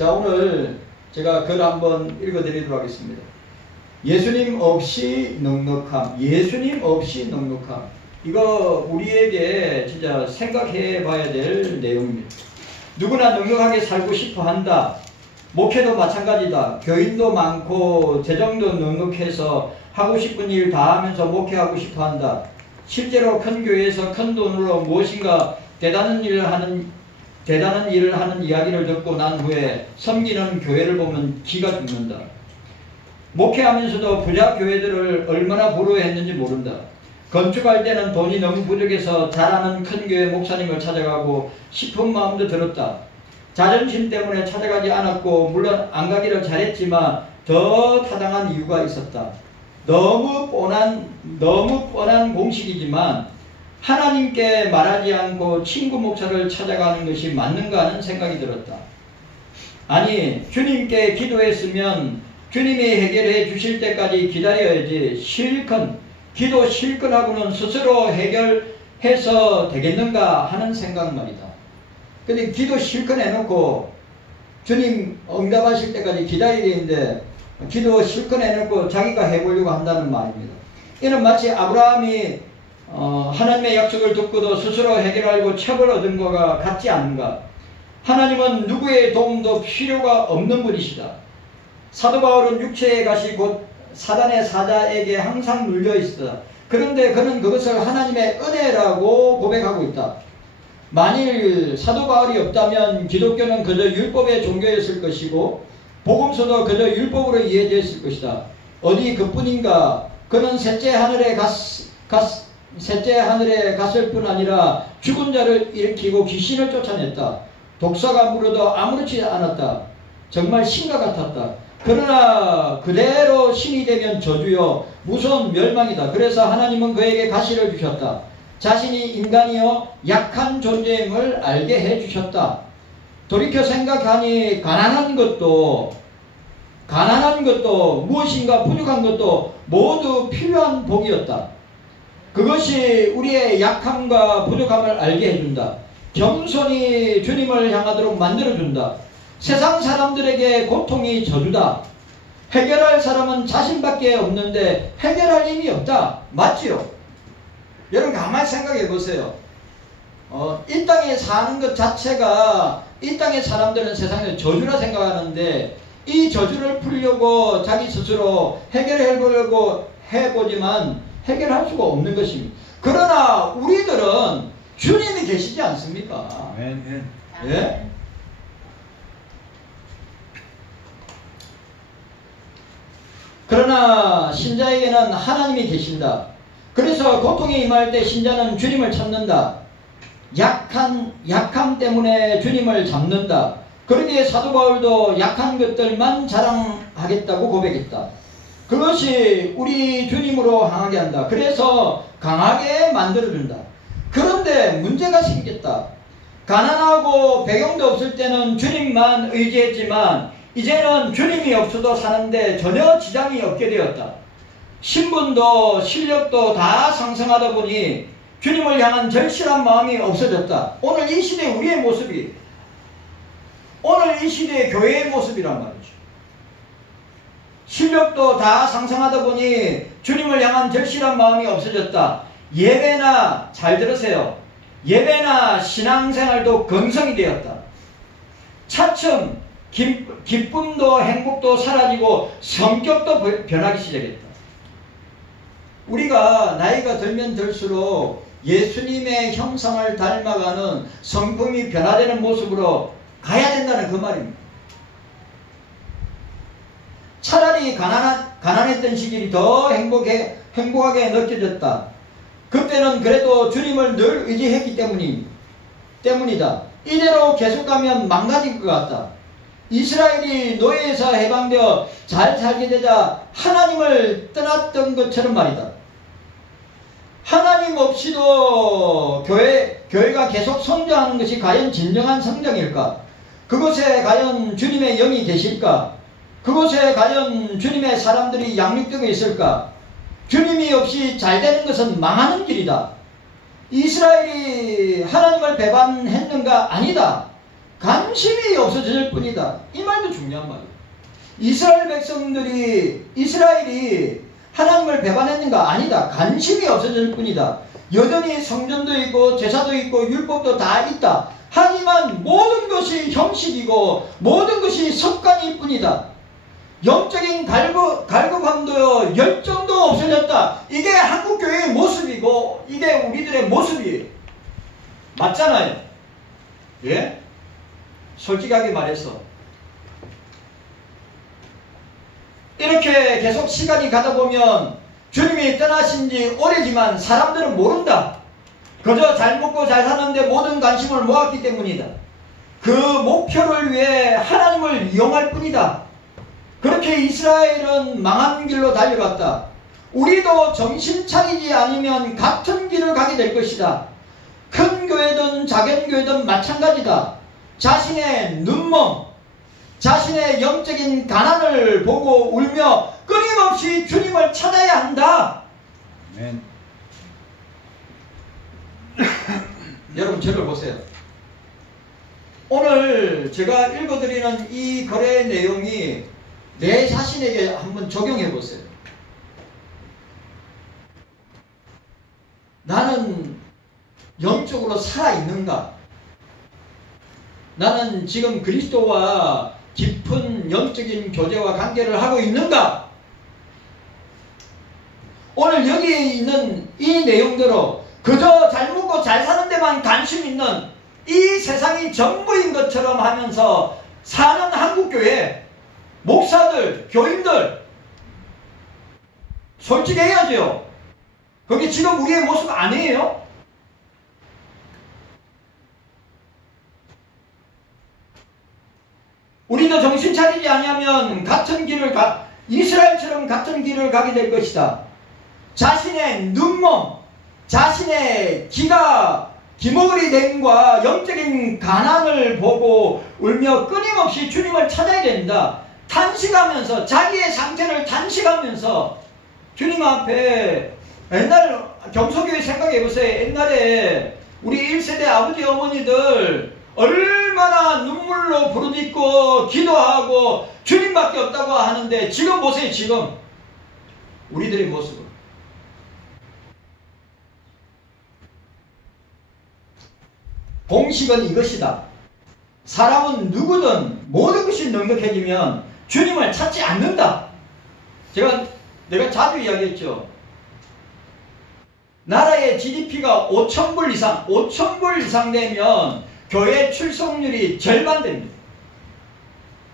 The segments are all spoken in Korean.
자, 오늘 제가 글 한번 읽어드리도록 하겠습니다. 예수님 없이 넉넉함. 예수님 없이 넉넉함. 이거 우리에게 진짜 생각해 봐야 될 내용입니다. 누구나 넉넉하게 살고 싶어 한다. 목회도 마찬가지다. 교인도 많고 재정도 넉넉해서 하고 싶은 일 다 하면서 목회하고 싶어 한다. 실제로 큰 교회에서 큰 돈으로 무엇인가 대단한 일을 하는 이야기를 듣고 난 후에 섬기는 교회를 보면 기가 죽는다. 목회하면서도 부자 교회들을 얼마나 부러워했는지 모른다. 건축할 때는 돈이 너무 부족해서 잘하는 큰 교회 목사님을 찾아가고 싶은 마음도 들었다. 자존심 때문에 찾아가지 않았고 물론 안 가기를 잘했지만 더 타당한 이유가 있었다. 너무 뻔한 공식이지만 하나님께 말하지 않고 친구 목사를 찾아가는 것이 맞는가 하는 생각이 들었다. 아니, 주님께 기도했으면 주님이 해결해 주실 때까지 기다려야지 기도 실컷 하고는 스스로 해결해서 되겠는가 하는 생각 말이다. 근데 기도 실컷 해놓고 주님 응답하실 때까지 기다려야 되는데 기도 실컷 해놓고 자기가 해보려고 한다는 말입니다. 이는 마치 아브라함이 하나님의 약속을 듣고도 스스로 해결하려고 첩을 얻은 것과 같지 않은가. 하나님은 누구의 도움도 필요가 없는 분이시다. 사도 바울은 육체의 가시 곧 사단의 사자에게 항상 눌려 있었다. 그런데 그는 그것을 하나님의 은혜라고 고백하고 있다. 만일 사도 바울이 없다면 기독교는 그저 율법의 종교였을 것이고 복음서도 그저 율법으로 이해되었을 것이다. 어디 그뿐인가. 그는 셋째 하늘에 갔을 뿐 아니라 죽은 자를 일으키고 귀신을 쫓아냈다. 독사가 물어도 아무렇지 않았다. 정말 신과 같았다. 그러나 그대로 신이 되면 저주요 무서운 멸망이다. 그래서 하나님은 그에게 가시를 주셨다. 자신이 인간이요 약한 존재임을 알게 해주셨다. 돌이켜 생각하니 가난한 것도 무엇인가 부족한 것도 모두 필요한 복이었다. 그것이 우리의 약함과 부족함을 알게 해준다. 겸손히 주님을 향하도록 만들어준다. 세상 사람들에게 고통이 저주다. 해결할 사람은 자신밖에 없는데 해결할 힘이 없다. 맞지요? 여러분 가만히 생각해 보세요. 이 땅에 사는 것 자체가 이 땅의 사람들은 세상에 저주라 생각하는데 이 저주를 풀려고 자기 스스로 해결해보려고 해보지만 해결할 수가 없는 것입니다. 그러나 우리들은 주님이 계시지 않습니까? 아멘. 예? 그러나 신자에게는 하나님이 계신다. 그래서 고통이 임할 때 신자는 주님을 찾는다. 약함 때문에 주님을 잡는다. 그러기에 사도 바울도 약한 것들만 자랑하겠다고 고백했다. 그것이 우리 주님으로 향하게 한다. 그래서 강하게 만들어준다. 그런데 문제가 생겼다. 가난하고 배경도 없을 때는 주님만 의지했지만 이제는 주님이 없어도 사는데 전혀 지장이 없게 되었다. 신분도 실력도 다 상승하다 보니 주님을 향한 절실한 마음이 없어졌다. 오늘 이 시대의 우리의 모습이 오늘 이 시대의 교회의 모습이란 말이죠. 실력도 다 상승하다 보니 주님을 향한 절실한 마음이 없어졌다. 예배나 잘 들으세요. 예배나 신앙생활도 건성이 되었다. 차츰 기쁨도 행복도 사라지고 성격도 변하기 시작했다. 우리가 나이가 들면 들수록 예수님의 형상을 닮아가는 성품이 변화되는 모습으로 가야 된다는 그 말입니다. 차라리 가난했던 시절이 더 행복하게 느껴졌다. 그때는 그래도 주님을 늘 의지했기 때문이다. 이대로 계속 가면 망가질 것 같다. 이스라엘이 노예에서 해방되어 잘 살게 되자 하나님을 떠났던 것처럼 말이다. 하나님 없이도 교회가 계속 성장하는 것이 과연 진정한 성장일까? 그곳에 과연 주님의 영이 계실까? 그곳에 과연 주님의 사람들이 양육되고 있을까? 주님이 없이 잘 되는 것은 망하는 길이다. 이스라엘이 하나님을 배반했는가? 아니다. 관심이 없어질 뿐이다. 이 말 말도 중요한 말이에요. 이스라엘 백성들이, 이스라엘이 하나님을 배반했는가? 아니다. 관심이 없어질 뿐이다. 여전히 성전도 있고 제사도 있고 율법도 다 있다. 하지만 모든 것이 형식이고 모든 것이 습관일 뿐이다. 영적인 갈급함도요, 열정도 없어졌다. 이게 한국교회의 모습이고 이게 우리들의 모습이에요. 맞잖아요. 예? 솔직하게 말해서 이렇게 계속 시간이 가다 보면 주님이 떠나신 지 오래지만 사람들은 모른다. 그저 잘 먹고 잘 사는데 모든 관심을 모았기 때문이다. 그 목표를 위해 하나님을 이용할 뿐이다. 그렇게 이스라엘은 망한 길로 달려갔다. 우리도 정신 차리지 않으면 같은 길을 가게 될 것이다. 큰 교회든 작은 교회든 마찬가지다. 자신의 눈먼, 자신의 영적인 가난을 보고 울며 끊임없이 주님을 찾아야 한다. 아멘. 여러분 저를 보세요. 오늘 제가 읽어드리는 이 글의 내용이 내 자신에게 한번 적용해 보세요. 나는 영적으로 살아있는가? 나는 지금 그리스도와 깊은 영적인 교제와 관계를 하고 있는가? 오늘 여기에 있는 이 내용대로 그저 잘 먹고 잘 사는 데만 관심 있는 이 세상이 전부인 것처럼 하면서 사는 한국교회 목사들, 교인들 솔직해야죠. 그게 지금 우리의 모습 아니에요? 우리도 정신 차리지 않으면 같은 길을 이스라엘처럼 같은 길을 가게 될 것이다. 자신의 눈먼, 자신의 기머리 됨과 영적인 가난을 보고 울며 끊임없이 주님을 찾아야 된다. 탄식하면서 자기의 상태를 탄식하면서 주님 앞에 옛날 경소교회 생각해 보세요. 옛날에 우리 1세대 아버지 어머니들 얼마나 눈물로 부르짖고 기도하고 주님밖에 없다고 하는데 지금 보세요. 지금 우리들의 모습은 공식은 이것이다. 사람은 누구든 모든 것이 넉넉해지면 주님을 찾지 않는다. 내가 자주 이야기했죠. 나라의 GDP가 5,000불 이상 되면 교회 출석률이 절반 됩니다.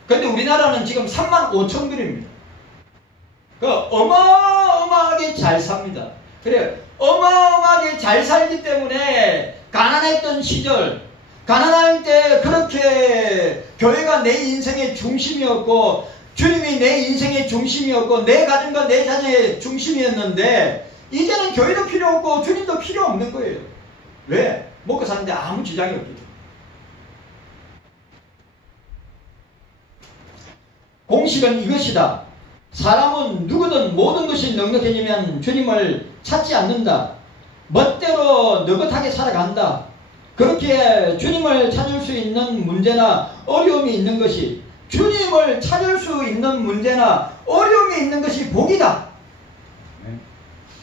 그런데 우리나라는 지금 35,000불입니다. 어마어마하게 잘 삽니다. 그래, 어마어마하게 잘 살기 때문에 가난했던 시절, 가난할 때 그렇게 교회가 내 인생의 중심이었고 주님이 내 인생의 중심이었고 내 가정과 내 자녀의 중심이었는데 이제는 교회도 필요 없고 주님도 필요 없는 거예요. 왜? 먹고 사는데 아무 지장이 없기 때문에. 공식은 이것이다. 사람은 누구든 모든 것이 넉넉해지면 주님을 찾지 않는다. 멋대로 느긋하게 살아간다. 그렇게 주님을 찾을 수 있는 문제나 어려움이 있는 것이 주님을 찾을 수 있는 문제나 어려움이 있는 것이 복이다.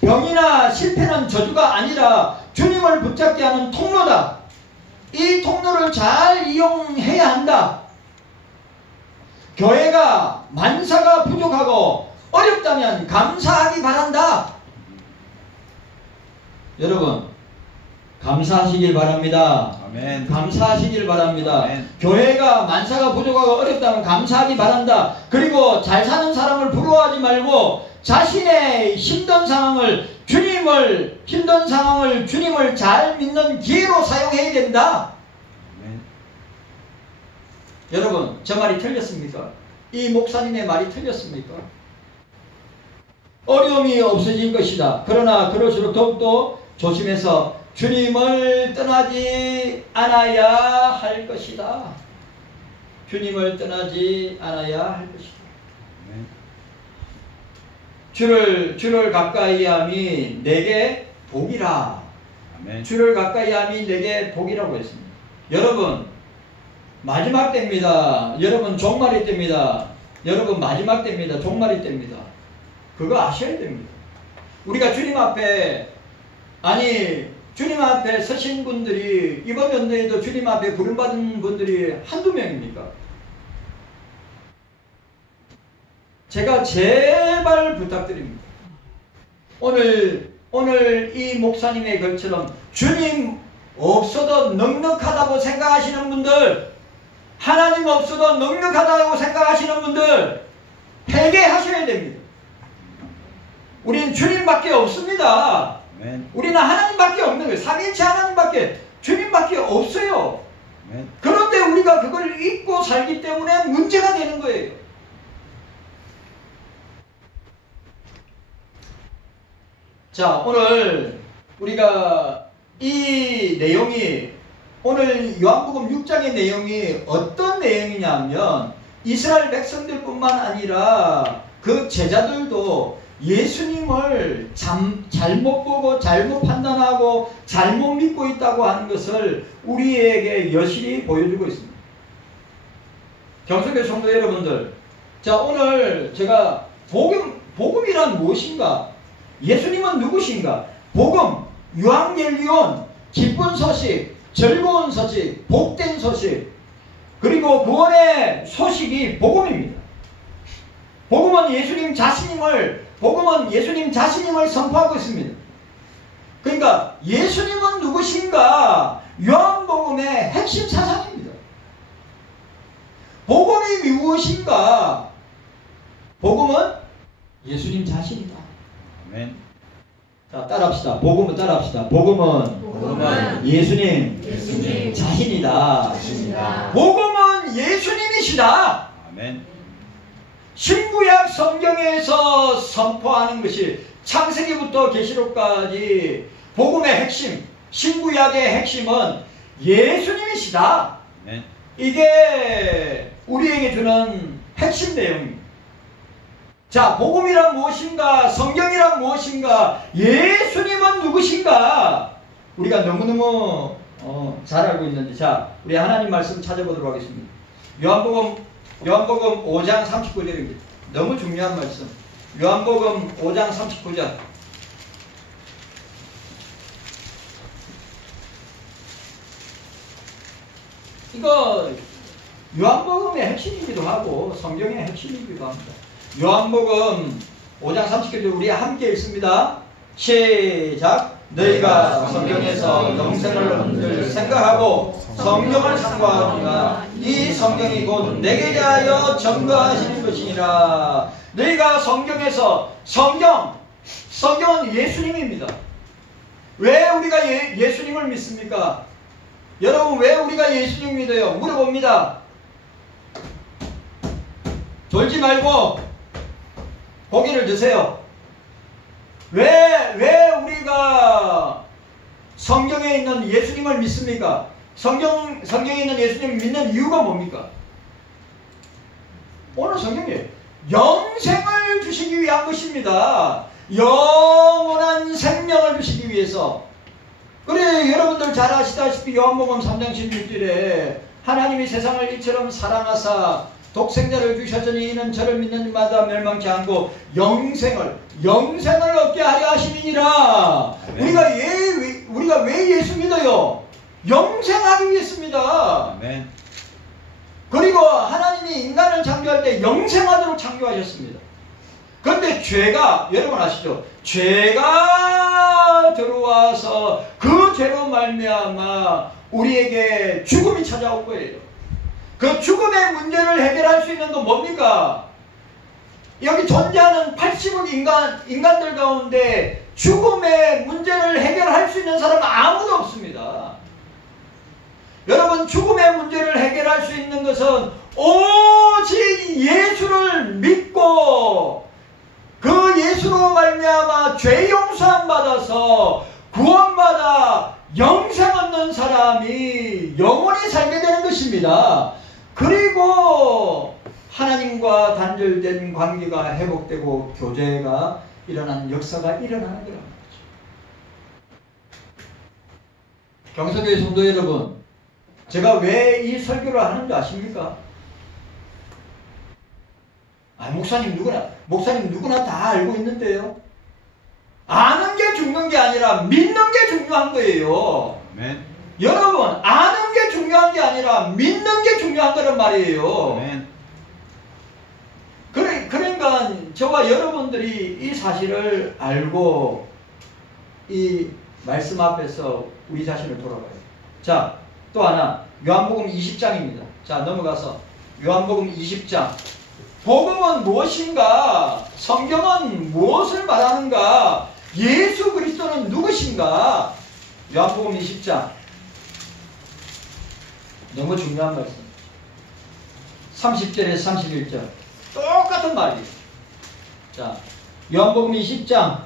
병이나 실패는 저주가 아니라 주님을 붙잡게 하는 통로다. 이 통로를 잘 이용해야 한다. 교회가 만사가 부족하고 어렵다면 감사하기 바란다. 여러분 감사하시길 바랍니다. 아멘. 감사하시길 바랍니다. 아멘. 교회가 만사가 부족하고 어렵다면 감사하기 바란다. 그리고 잘 사는 사람을 부러워하지 말고 자신의 힘든 상황을 주님을 잘 믿는 기회로 사용해야 된다. 아멘. 여러분 저 말이 틀렸습니까? 이 목사님의 말이 틀렸습니까? 어려움이 없어질 것이다. 그러나 그럴수록 더욱더 조심해서 주님을 떠나지 않아야 할 것이다. 주님을 떠나지 않아야 할 것이다. 주를 가까이 함이 내게 복이라. 아멘. 주를 가까이 함이 내게 복이라고 했습니다. 여러분 마지막 때입니다. 여러분 종말이 때입니다. 여러분 마지막 때입니다. 종말이 때입니다. 그거 아셔야 됩니다. 우리가 주님 앞에 주님 앞에 서신 분들이 이번 연도에도 주님 앞에 부름받은 분들이 한두 명입니까? 제가 제발 부탁드립니다. 오늘 이 목사님의 글처럼 주님 없어도 넉넉하다고 생각하시는 분들, 하나님 없어도 넉넉하다고 생각하시는 분들 회개하셔야 됩니다. 우리는 주님밖에 없습니다. 아멘. 우리는 하나님밖에 없는 거예요. 삼위일체 하나님밖에, 주님밖에 없어요. 아멘. 그런데 우리가 그걸 잊고 살기 때문에 문제가 되는 거예요. 자, 오늘 우리가 이 내용이, 오늘 요한복음 6장의 내용이 어떤 내용이냐면 이스라엘 백성들뿐만 아니라 그 제자들도 예수님을 잘못 보고 잘못 판단하고 잘못 믿고 있다고 하는 것을 우리에게 여실히 보여주고 있습니다. 경성교 성도 여러분들, 자, 오늘 제가 복음이란 무엇인가? 예수님은 누구신가? 복음, 유앙겔리온, 기쁜 소식, 즐거운 소식, 복된 소식, 그리고 구원의 소식이 복음입니다. 복음은 예수님 자신임을 선포하고 있습니다. 그러니까 예수님은 누구신가? 요한복음의 핵심 사상입니다. 복음이 무엇인가? 복음은 예수님 자신이다. 아멘. 자, 따라합시다. 복음은 따라합시다. 복음은 예수님 자신이다. 복음은 예수님이시다. 아멘. 신구약 성경에서 선포하는 것이 창세기부터 계시록까지 복음의 핵심, 신구약의 핵심은 예수님이시다. 아멘. 이게 우리에게 주는 핵심 내용입니다. 자, 복음이란 무엇인가? 성경이란 무엇인가? 예수님은 누구신가? 우리가 너무너무 잘 알고 있는데, 자, 우리 하나님 말씀 찾아보도록 하겠습니다. 요한복음 5장 39절입니다. 너무 중요한 말씀. 요한복음 5장 39절. 이거 요한복음의 핵심이기도 하고 성경의 핵심이기도 합니다. 요한복음 5장 30절 우리 함께 읽습니다. 시작. 너희가 성경에서 영생을 얻을 생각하고 성경을 상고하노라. 이 성경이 곧 내게 대하여 증거하시는 것이니라. 너희가 성경에서, 성경은 예수님입니다. 왜 우리가 예수님을 믿습니까? 여러분, 왜 우리가 예수님 믿어요? 물어봅니다. 졸지 말고 고기를 드세요. 왜 우리가 성경에 있는 예수님을 믿습니까? 성경에 있는 예수님을 믿는 이유가 뭡니까? 오늘 성경에 영생을 주시기 위한 것입니다. 영원한 생명을 주시기 위해서. 그래, 여러분들 잘 아시다시피 요한복음 3장 16절에 하나님이 세상을 이처럼 사랑하사 독생자를 주셨으니 이는 저를 믿는 자마다 멸망치 않고 영생을 얻게 하려 하심이니라. 우리가 왜 예수 믿어요? 영생하기 위해서입니다. 아멘. 그리고 하나님이 인간을 창조할 때 영생하도록 창조하셨습니다. 그런데 죄가, 여러분 아시죠? 죄가 들어와서 그 죄로 말미암아 우리에게 죽음이 찾아올 거예요. 그 죽음의 문제를 해결할 수 있는 건 뭡니까? 여기 존재하는 80억 인간들 가운데 죽음의 문제를 해결할 수 있는 사람은 아무도 없습니다. 여러분, 죽음의 문제를 해결할 수 있는 것은 오직 예수를 믿고 그 예수로 말미암아 죄 용서함 받아서 구원받아 영생 얻는 사람이 영원히 살게 되는 것입니다. 그리고 하나님과 단절된 관계가 회복되고 교제가 일어나는 역사가 일어나는 거란 말이죠. 경서교회 성도 여러분, 제가 왜 이 설교를 하는 줄 아십니까? 목사님 누구나 다 알고 있는데요. 아는 게 중요한 게 아니라 믿는 게 중요한 거예요. 아멘. 여러분, 아는 게 중요한 게 아니라 믿는 게 중요한 거란 말이에요. 아멘. 그러니까 저와 여러분들이 이 사실을 알고 이 말씀 앞에서 우리 자신을 돌아봐요. 자, 또 하나 요한복음 20장입니다. 자, 넘어가서 요한복음 20장. 복음은 무엇인가? 성경은 무엇을 말하는가? 예수 그리스도는 누구신가? 요한복음 20장. 너무 중요한 말씀. 30절에서 31절. 똑같은 말이에요. 자, 요한복음 20장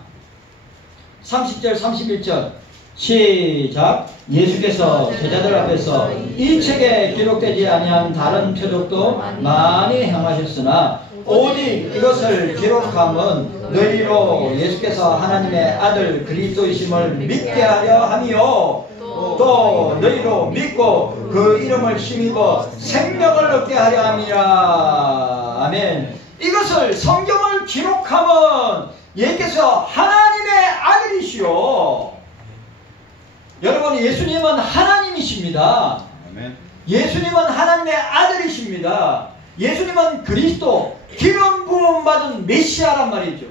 30절 31절 시작. 예수께서 제자들 앞에서 이 책에 기록되지 아니한 다른 표적도 많이 행하셨으나 오직 이것을 기록함은 너희로 예수께서 하나님의 아들 그리스도이심을 믿게 하려 함이요 또 너희로 믿고 그 이름을 힘입어 생명을 얻게 하려 함이라. 아멘. 이것을 성경을 기록함은 예수께서 하나님의 아들이시오. 여러분, 예수님은 하나님이십니다. 아멘. 예수님은 하나님의 아들이십니다. 예수님은 그리스도, 기름 부음 받은 메시아란 말이죠.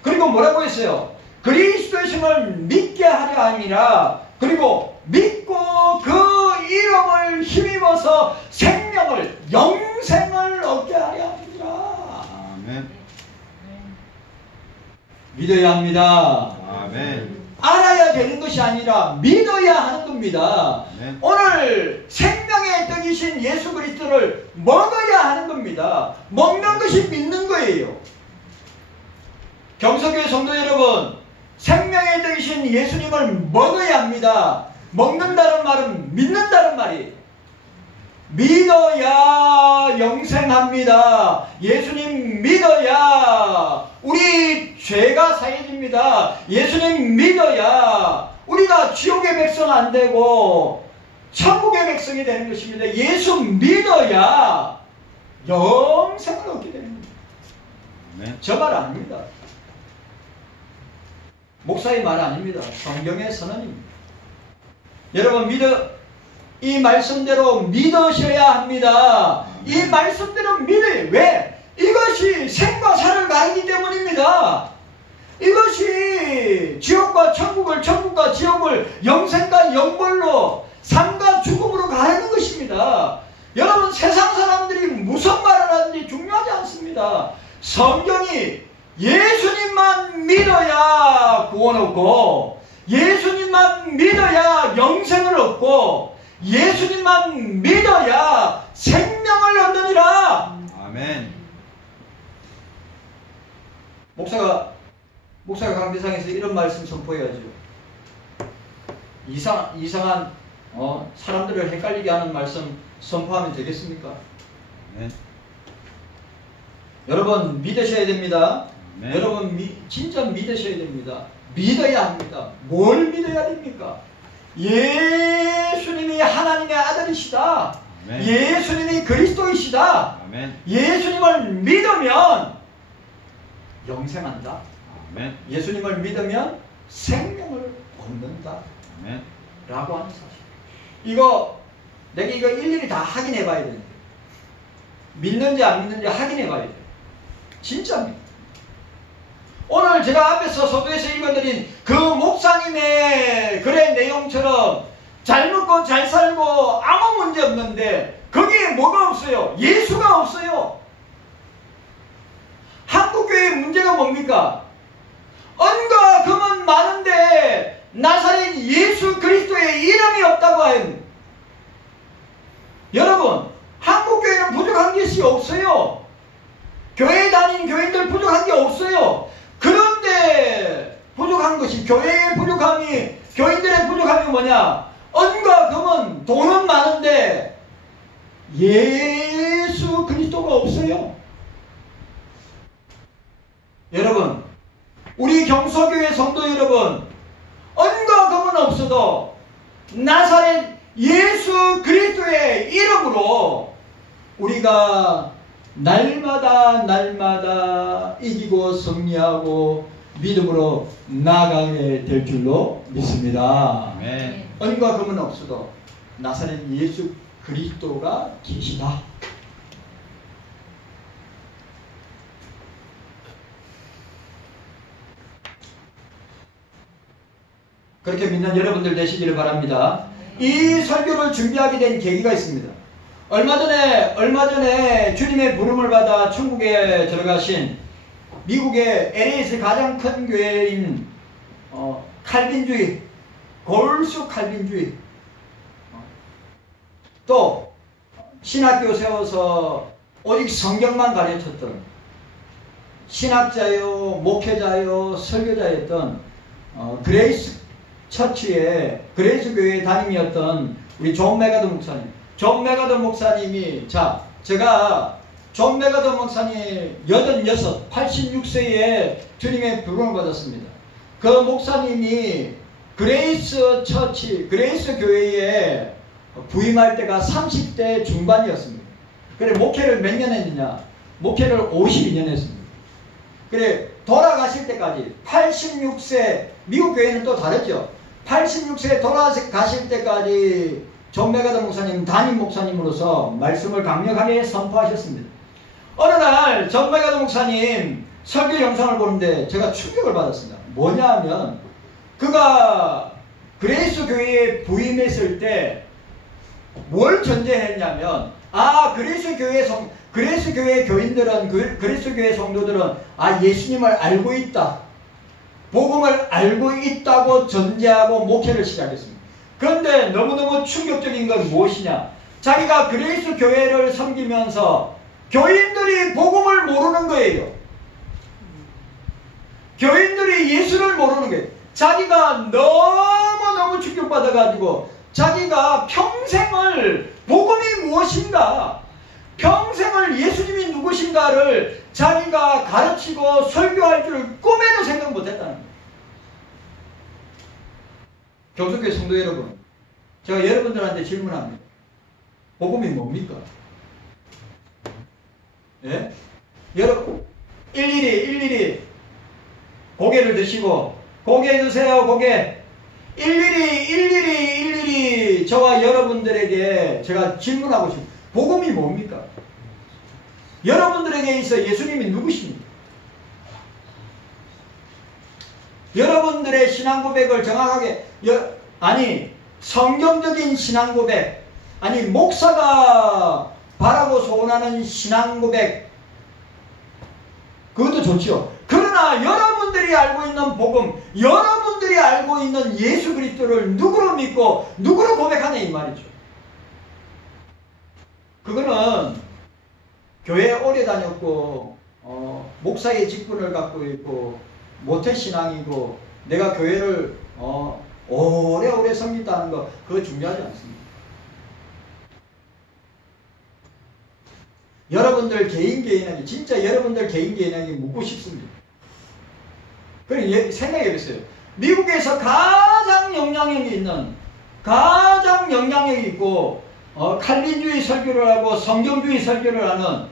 그리고 뭐라고 했어요? 그리스도이심을 믿게 하려 함이라. 그리고 믿고 그 이름을 힘입어서 생명을, 영생을 얻게 하려 합니다. 아멘. 믿어야 합니다. 아멘. 알아야 되는 것이 아니라 믿어야 하는 겁니다. 아멘. 오늘 생명의 떡이신 예수 그리스도를 먹어야 하는 겁니다. 먹는 것이 믿는 거예요. 경서교회 성도 여러분, 생명의 떡이신 예수님을 먹어야 합니다. 먹는다는 말은 믿는다는 말이에요. 믿어야 영생합니다. 예수님 믿어야 우리 죄가 사해집니다. 예수님 믿어야 우리가 지옥의 백성 안 되고 천국의 백성이 되는 것입니다. 예수 믿어야 영생을 얻게 됩니다. 저 말 아닙니다. 목사의 말 아닙니다. 성경의 선언입니다. 여러분, 이 말씀대로 믿으셔야 합니다. 이 말씀대로 믿어요. 왜? 이것이 생과 사를 가르기 때문입니다. 이것이 지옥과 천국을, 천국과 지옥을, 영생과 영벌로, 삶과 죽음으로 가르는 것입니다. 여러분, 세상 사람들이 무슨 말을 하든지 중요하지 않습니다. 성경이 예수님만 믿어야 구원 얻고, 예수님만 믿어야 영생을 얻고, 예수님만 믿어야 생명을 얻느니라. 아멘. 목사가 강대상에서 이런 말씀 선포해야죠. 이상한 사람들을 헷갈리게 하는 말씀 선포하면 되겠습니까? 아멘. 여러분, 믿으셔야 됩니다. 아멘. 여러분, 진짜 믿으셔야 됩니다. 믿어야 합니다. 뭘 믿어야 됩니까? 예수님이 하나님의 아들이시다. 아멘. 예수님이 그리스도이시다. 아멘. 예수님을 믿으면 영생한다. 아멘. 예수님을 믿으면 생명을 얻는다. 아멘. 라고 하는 사실. 내가 이거 일일이 다 확인해 봐야 되는데. 믿는지 안 믿는지 확인해 봐야 돼요. 진짜입니다. 오늘 제가 앞에서 서두에서 읽어드린 그 목사님의 글의 내용처럼 잘 먹고 잘 살고 아무 문제 없는데 거기에 뭐가 없어요? 예수가 없어요. 한국교회의 문제가 뭡니까? 은과 금은 많은데 나사렛 예수 그리스도의 이름이 없다고 해요. 여러분, 한국교회는 부족한 것이 없어요. 교회 다니는 교인들 부족한 게 없어요. 그런데 부족한 것이, 교회의 부족함이, 교인들의 부족함이 뭐냐? 은과 금은, 돈은 많은데 예수 그리스도가 없어요. 여러분, 우리 경서교회 성도 여러분, 은과 금은 없어도 나사렛 예수 우리가 날마다 이기고 승리하고 믿음으로 나아가게 될 줄로 믿습니다. 아멘. 은과 금은 없어도 나사렛 예수 그리스도가 계시다. 그렇게 믿는 여러분들 되시기를 바랍니다. 이 설교를 준비하게 된 계기가 있습니다. 얼마 전에 주님의 부름을 받아 천국에 들어가신 미국의 LA에서 가장 큰 교회인 칼빈주의, 골수 칼빈주의, 또 신학교 세워서 오직 성경만 가르쳤던 신학자요, 목회자요, 설교자였던 그레이스 처치의 그레이스 교회의 담임이었던 우리 존 메가더 목사님. 존 메가더 목사님이 제가 존 메가더 목사님 86, 86세에 주님의 부름을 받았습니다. 그 목사님이 그레이스 처치, 그레이스 교회에 부임할 때가 30대 중반이었습니다. 그래 목회를 몇 년 했느냐? 목회를 52년 했습니다. 그래 돌아가실 때까지 86세, 미국 교회는 또 다르죠. 86세 돌아가실 때까지 존 메가더 목사님 담임 목사님으로서 말씀을 강력하게 선포하셨습니다. 어느 날 존 메가더 목사님 설교 영상을 보는데 제가 충격을 받았습니다. 뭐냐 하면 그가 그레이스 교회에 부임했을 때 뭘 전제했냐면 그레이스 교회 교인들은 그레이스 교회 성도들은 예수님을 알고 있다. 복음을 알고 있다고 전제하고 목회를 시작했습니다. 그런데 너무너무 충격적인 건 무엇이냐? 자기가 그레이스 교회를 섬기면서 교인들이 복음을 모르는 거예요. 교인들이 예수를 모르는 거예요. 자기가 너무너무 충격받아가지고 자기가 평생을 복음이 무엇인가, 평생을 예수님이 누구신가를 자기가 가르치고 설교할 줄을 꿈에도 생각 못했다는 거예요. 교속교회 성도 여러분, 제가 여러분들한테 질문합니다. 복음이 뭡니까? 예? 여러분 일일이 고개를 드시고 고개 드세요. 고개. 일일이 저와 여러분들에게 제가 질문하고 싶습니다. 복음이 뭡니까? 여러분들에게 있어 예수님이 누구십니까? 여러분들의 신앙 고백을 정확하게 성경적인 신앙 고백, 목사가 바라고 소원하는 신앙 고백, 그것도 좋죠. 그러나 여러분들이 알고 있는 복음, 여러분들이 알고 있는 예수 그리스도를 누구로 믿고 누구로 고백하냐 이 말이죠. 그거는 교회에 오래 다녔고 목사의 직분을 갖고 있고 모태신앙이고 내가 교회를 오래오래 섬긴다는 거 그거 중요하지 않습니다. 여러분들 개인에게 진짜 여러분들 개인에게 묻고 싶습니다. 그럼 생각해보세요. 미국에서 가장 영향력이 있고 칼빈주의 설교를 하고 성경주의 설교를 하는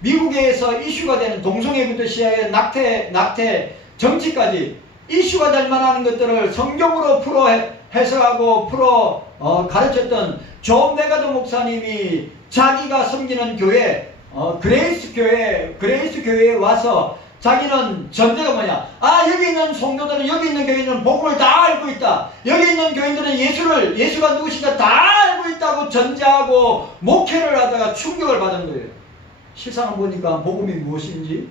미국에서 이슈가 되는 동성애부터 시작해 낙태 정치까지 이슈가 될 만한 것들을 성경으로 풀어 해석하고 가르쳤던 존 메가더 목사님이 자기가 섬기는 교회 그레이스 교회에 와서 자기는 전제가 뭐냐? 여기 있는 성도들은, 여기 있는 교인들은 복음을 다 알고 있다. 여기 있는 교인들은 예수가 누구신가 다 알고 있다고 전제하고 목회를 하다가 충격을 받은 거예요. 실상을 보니까 복음이 무엇인지,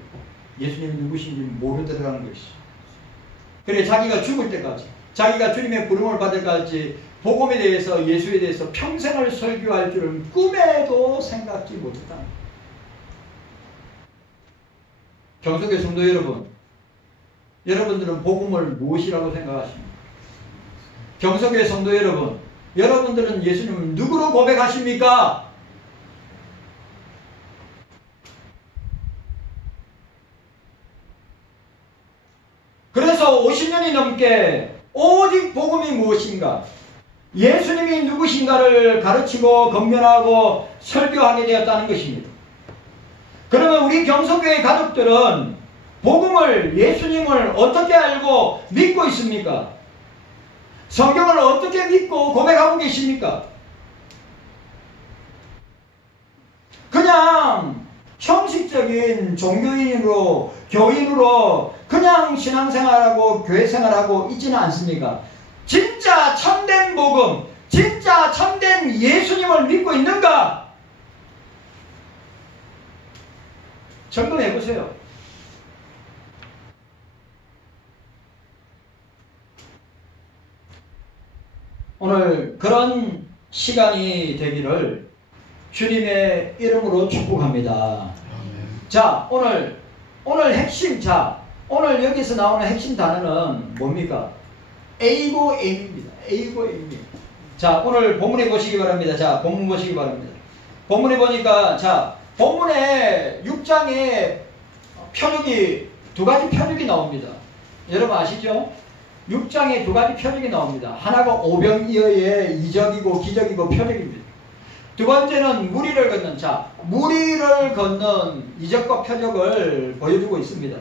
예수님이 누구신지 모르더라는 것이죠. 그래, 자기가 죽을 때까지, 자기가 주님의 부름을 받을 때까지 복음에 대해서, 예수에 대해서 평생을 설교할 줄은 꿈에도 생각지 못했다. 경속의 성도 여러분, 여러분들은 복음을 무엇이라고 생각하십니까? 경속의 성도 여러분, 여러분들은 예수님을 누구로 고백하십니까? 그래서 50년이 넘게 오직 복음이 무엇인가? 예수님이 누구신가를 가르치고 건면하고 설교하게 되었다는 것입니다. 그러면 우리 경서교회 가족들은 복음을, 예수님을 어떻게 알고 믿고 있습니까? 성경을 어떻게 믿고 고백하고 계십니까? 그냥 형식적인 종교인으로, 교인으로 그냥 신앙생활하고 교회생활하고 있지는 않습니까? 진짜 참된 복음, 진짜 참된 예수님을 믿고 있는가? 점검해 보세요. 오늘 그런 시간이 되기를 주님의 이름으로 축복합니다. 자, 오늘 핵심, 오늘 여기서 나오는 핵심 단어는 뭡니까? 에이고 에임입니다. 에이고 에임입니다. 자, 오늘 본문에 보시기 바랍니다. 자, 본문 보시기 바랍니다. 본문에 보니까, 자, 본문에 6장에 표적이, 두 가지 표적이 나옵니다. 여러분 아시죠? 6장에 두 가지 표적이 나옵니다. 하나가 오병이어의 이적이고 기적이고 표적입니다. 두 번째는 무리를 걷는, 자, 무리를 걷는 이적과 표적을 보여주고 있습니다.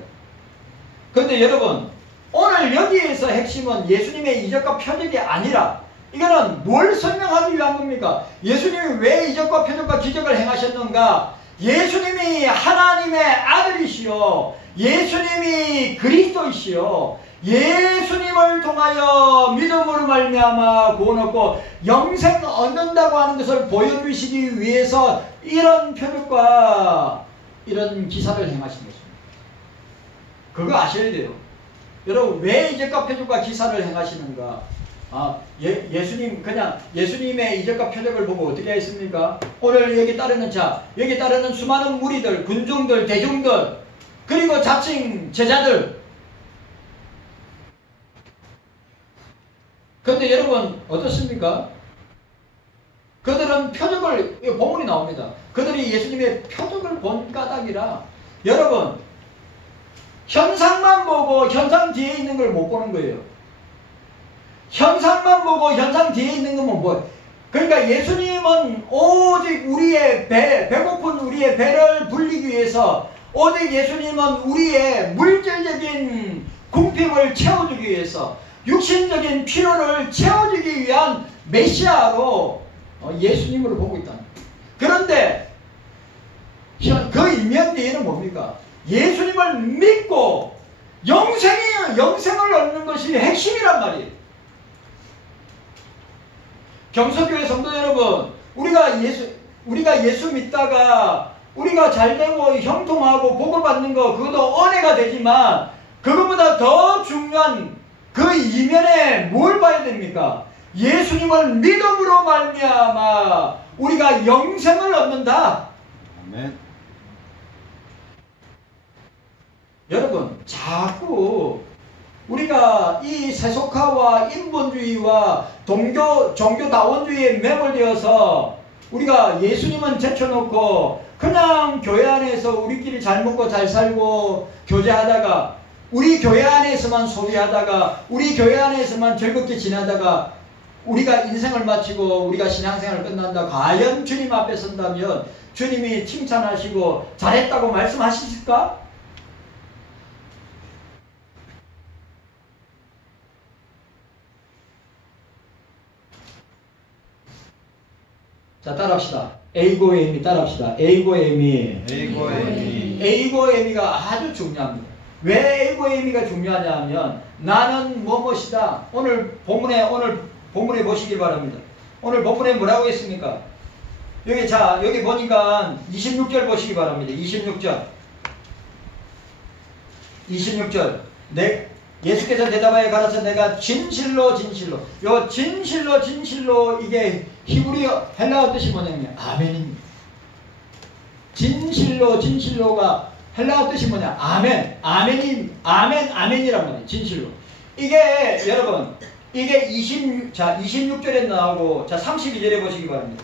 그런데 여러분, 오늘 여기에서 핵심은 예수님의 이적과 표적이 아니라 이거는 뭘 설명하기 위한 겁니까? 예수님이 왜 이적과 표적과 기적을 행하셨는가? 예수님이 하나님의 아들이시요, 예수님이 그리스도이시요, 예수님을 통하여 믿음으로 말미암아 구원 얻고 영생 얻는다고 하는 것을 보여주시기 위해서 이런 표적과 이런 기사를 행하신 것입니다. 그거 아셔야 돼요. 여러분, 왜 이적과 표적과 기사를 행하시는가? 예수님, 그냥 예수님의 이적과 표적을 보고 어떻게 했습니까? 오늘 여기 따르는 수많은 무리들, 군중들, 대중들, 그리고 자칭 제자들. 그런데 여러분 어떻습니까? 그들은 표적을, 본문이 나옵니다. 그들이 예수님의 표적을 본 까닭이라, 여러분 현상만 보고 현상 뒤에 있는 걸 못 보는 거예요. 현상만 보고 현상 뒤에 있는 건 못 보여요. 그러니까 예수님은 오직 우리의 배고픈 우리의 배를 불리기 위해서, 오직 예수님은 우리의 물질적인 궁핍을 채워주기 위해서, 육신적인 필요를 채워주기 위한 메시아로 예수님을 보고 있다. 그런데 그 이면 뒤에는 뭡니까? 예수님을 믿고 영생을 얻는 것이 핵심이란 말이에요. 경서교회 성도 여러분, 우리가 예수 믿다가 우리가 잘되고 형통하고 복을 받는 거, 그것도 은혜가 되지만 그것보다 더 중요한 그 이면에 뭘 봐야 됩니까? 예수님을 믿음으로 말미암아 우리가 영생을 얻는다. 아멘. 여러분, 자꾸 우리가 이 세속화와 인본주의와 종교다원주의에 매몰되어서 우리가 예수님은 제쳐놓고 그냥 교회 안에서 우리끼리 잘 먹고 잘 살고 교제하다가, 우리 교회 안에서만 소비하다가, 우리 교회 안에서만 즐겁게 지내다가 우리가 인생을 마치고 우리가 신앙생활을 끝난다. 과연 주님 앞에 선다면 주님이 칭찬하시고 잘했다고 말씀하시실까? 자, 따라합시다. 에이고에미 따라합시다. 에이고에미. 에이고에미가 아주 중요합니다. 왜 에이고에미가 중요하냐 하면, 나는 무엇이다. 오늘 본문에 보시길 바랍니다. 오늘 본문에 뭐라고 했습니까? 여기 보니까 26절 보시기 바랍니다. 26절. 예수께서 대답하여 가라사 내가 진실로 요 진실로 이게 히브리어 헬라어 뜻이 뭐냐면 아멘입니다. 진실로가 헬라어 뜻이 뭐냐? 아멘이란 말이에요. 진실로. 이게 여러분, 이게 26절에 나오고, 자 32절에 보시기 바랍니다.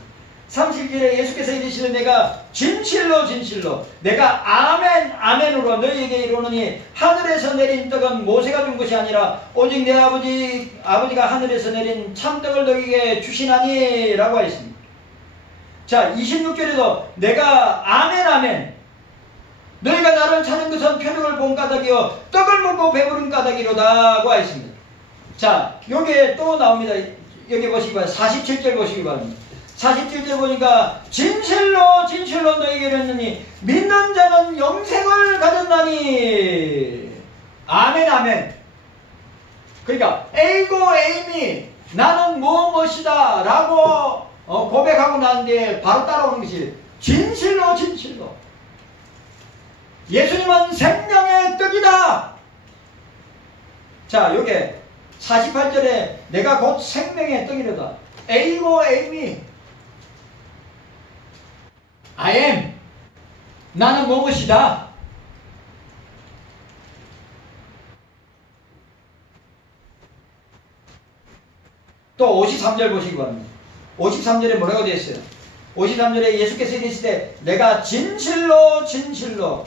37절에 예수께서 이르시되 내가 진실로 진실로 내가 아멘 아멘으로 너희에게 이르노니 하늘에서 내린 떡은 모세가 준 것이 아니라 오직 내 아버지가 하늘에서 내린 참떡을 너희에게 주시나니 라고 하였습니다. 자 26절에도 내가 아멘 아멘 너희가 나를 찾은 것은 표적을 본 까닭이요 떡을 먹고 배부른 까닭이로다고 하였습니다. 자 여기에 또 나옵니다. 여기 보시기 바랍니다. 47절 보시기 바랍니다. 47절 보니까 진실로 진실로 너희에게 이르노니 믿는 자는 영생을 가졌나니 아멘 아멘. 그러니까 에이고 에이미 나는 무엇이다 라고 고백하고 난 뒤에 바로 따라오는 것이 진실로 진실로 예수님은 생명의 떡이다. 자 여기 48절에 내가 곧 생명의 떡이로다. 에이고 에이미 I am 나는 무엇이다. 또 53절 보시기 바랍니다. 53절에 뭐라고 되어 있어요? 53절에 예수께서 이르시되 내가 진실로 진실로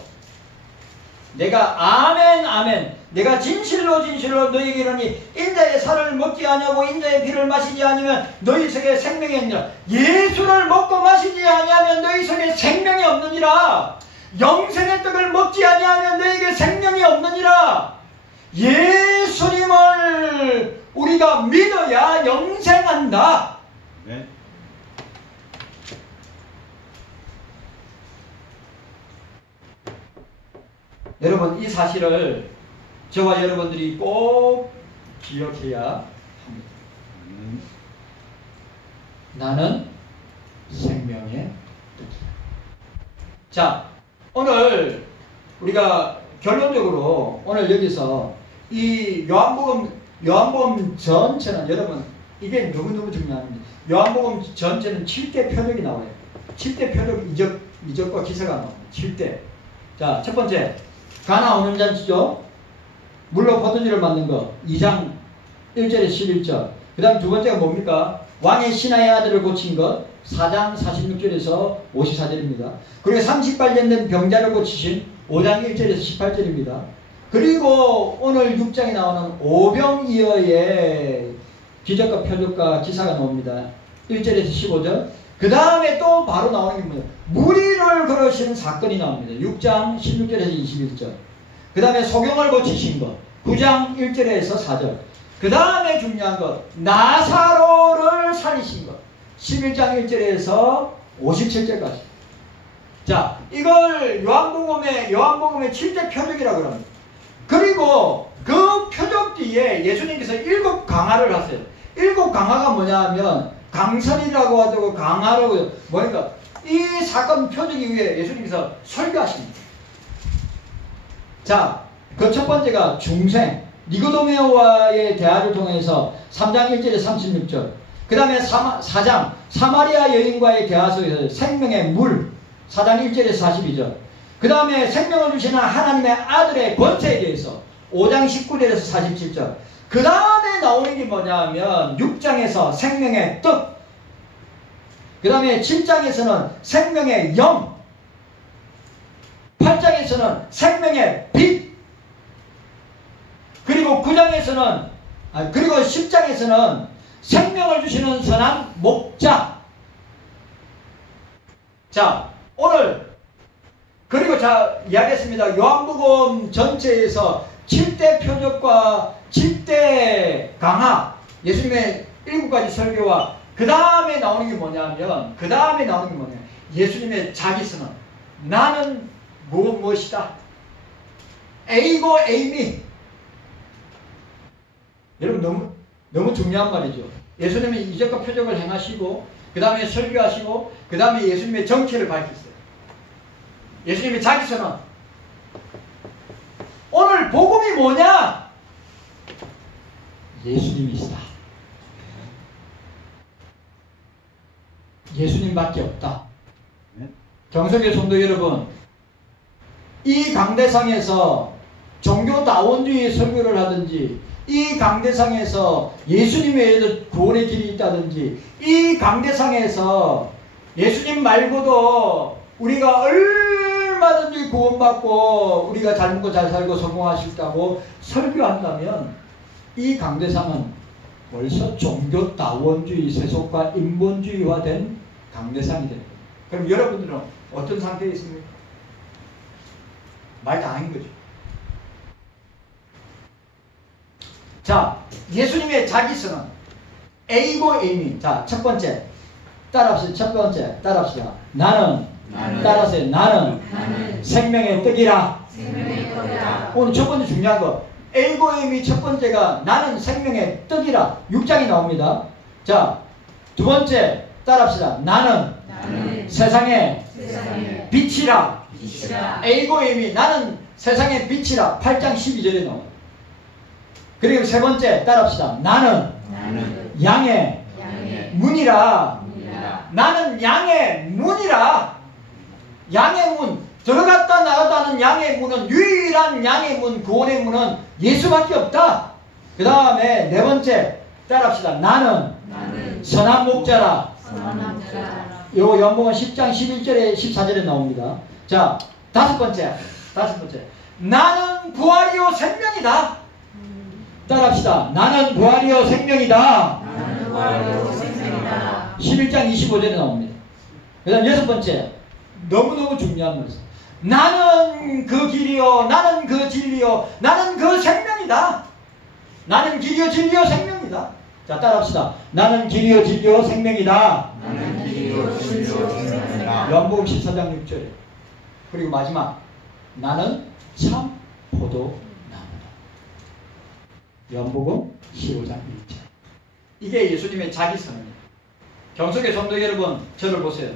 내가 아멘 아멘 내가 진실로 진실로 너희에게 이르니 인자의 살을 먹지 아니하고 인자의 피를 마시지 아니하면 너희 속에 생명이 없느니라. 예수를 먹고 마시지 아니하면 너희 속에 생명이 없느니라. 영생의 떡을 먹지 아니하면 너희에게 생명이 없느니라. 예수님을 우리가 믿어야 영생한다. 네. 여러분 이 사실을 저와 여러분들이 꼭 기억해야 합니다. 나는 생명의 떡이다. 자 오늘 우리가 결론적으로 오늘 여기서 이 요한복음 전체는 여러분 이게 너무너무 중요합니다. 요한복음 전체는 7대 표적이 나와요. 7대 표적 이적과 기사가 나옵니다. 7대. 자, 첫 번째 가나 오는 잔치죠. 물로 포도주를 만든 거 2장 1절에 11절. 그 다음 두 번째가 뭡니까? 왕의 신하의 아들을 고친 것 4장 46절에서 54절입니다. 그리고 38년 된 병자를 고치신 5장 1절에서 18절입니다. 그리고 오늘 6장에 나오는 오병이어의 기적과 표적과 기사가 나옵니다. 1절에서 15절. 그 다음에 또 바로 나오는 게 뭐예요? 무리를 걸으시는 사건이 나옵니다. 6장 16절에서 21절. 그 다음에 소경을 고치신 것 9장 1절에서 4절. 그 다음에 중요한 것 나사로를 살리신 것 11장 1절에서 57절까지. 자, 이걸 요한복음의 7대 표적이라고 합니다. 그리고 그 표적 뒤에 예수님께서 7 강화를 하세요. 7 강화가 뭐냐 하면 강설이라고 하고 강화라고 뭐니까 이 사건 표적 이후에 예수님께서 설교하십니다. 자, 그 첫 번째가 중생 니고데모와의 대화를 통해서 3장 1절에 36절. 그 다음에 4장 사마리아 여인과의 대화 속에서 생명의 물 4장 1절에서 42절. 그 다음에 생명을 주시는 하나님의 아들의 권세에 대해서 5장 19절에서 47절. 그 다음에 나오는 게 뭐냐면 6장에서 생명의 떡. 그 다음에 7장에서는 생명의 영. 8장에서는 생명의 빛. 그리고 9장에서는 그리고 10장에서는 생명을 주시는 선한 목자. 자, 오늘 그리고 이야기했습니다. 요한복음 전체에서 7대 표적과 7대 강화, 예수님의 7가지 설교와 그 다음에 나오는 게 뭐냐면 예수님의 자기선언. 나는 무엇이다. 에이고 에이미. 여러분 너무 중요한 말이죠. 예수님이 이적과 표적을 행하시고 그 다음에 설교하시고 그 다음에 예수님의 정체를 밝혔어요. 예수님의 자기선언. 오늘 복음이 뭐냐? 예수님이시다. 예수님밖에 없다. 경성의 성도 여러분, 이 강대상에서 종교다원주의 설교를 하든지 이 강대상에서 예수님 외에도 구원의 길이 있다든지 이 강대상에서 예수님 말고도 우리가 얼마든지 구원받고 우리가 잘 먹고 잘 살고 성공하실다고 설교한다면 이 강대상은 벌써 종교다원주의 세속과 인본주의화된 강대상이 됩니다. 그럼 여러분들은 어떤 상태에 있습니까? 말 다 한 거죠. 자, 예수님의 자기성은 A고 A니. 자, 첫 번째 따라합시다. 첫 번째 따라합시다. 나는 따라하세요. 나는 생명의 떡이라. 오늘 첫 번째 중요한 거 A고 A니. 첫 번째가 나는 생명의 떡이라 6장이 나옵니다. 자, 두 번째 따라합시다. 나는 세상의 빛이라. A고 A니. 나는 세상의 빛이라 8장 12절에 나옵니다. 그리고 세 번째 따라합시다. 나는 양의 문이라. 나는 양의 문이라. 양의 문, 들어갔다 나갔다 하는 양의 문은, 유일한 양의 문, 구원의 문은 예수밖에 없다. 그 다음에 네 번째 따라합시다. 나는 선한 목자라. 요 연봉은 10장 11절에 14절에 나옵니다. 자, 다섯 번째 나는 부활이요 생명이다. 따라합시다. 나는 부활이요 생명이다. 11장 25절에 나옵니다. 그 다음 여섯 번째, 너무너무 중요한 것은 나는 그 길이요, 나는 그 진리요, 나는 그 생명이다. 나는 길이요 진리요 생명이다. 자, 따라합시다. 나는 길이요 진리요 생명이다. 요한복음 14장 6절에. 그리고 마지막, 나는 참 포도나무다. 요한복음 15장 1절. 이게 예수님의 자기성입니다. 경속의 성도 여러분, 저를 보세요.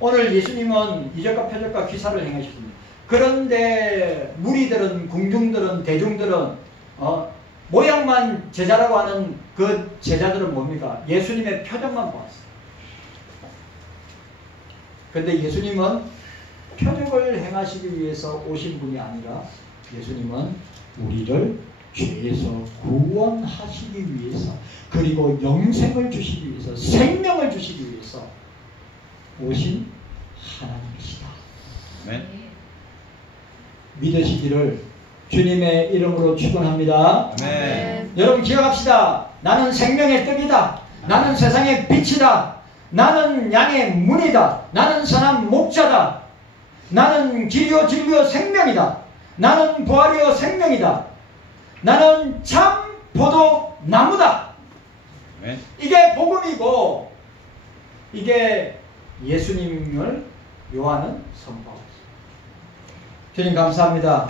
오늘 예수님은 이적과 표적과 기사를 행하셨습니다. 그런데 무리들은, 궁중들은, 대중들은 모양만 제자라고 하는 그 제자들은 뭡니까? 예수님의 표적만 보았어요. 그런데 예수님은 표적을 행하시기 위해서 오신 분이 아니라 예수님은 우리를 죄에서 구원하시기 위해서, 그리고 영생을 주시기 위해서, 생명을 주시기 위해서 오신 하나님이시다. 아멘. 믿으시기를 주님의 이름으로 축원합니다. 아멘. 여러분 기억합시다. 나는 생명의 떡이다. 나는 세상의 빛이다. 나는 양의 문이다. 나는 선한 목자다. 나는 길이요 진리요 생명이다. 나는 부활이요 생명이다. 나는 참 포도나무다. 아멘. 이게 복음이고, 이게 예수님을 요한은 선포하고 있습니다. 주님 감사합니다.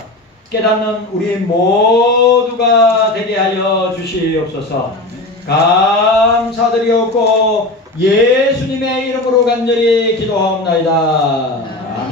깨닫는 우리 모두가 되게 하여 주시옵소서. 감사드리옵고 예수님의 이름으로 간절히 기도하옵나이다.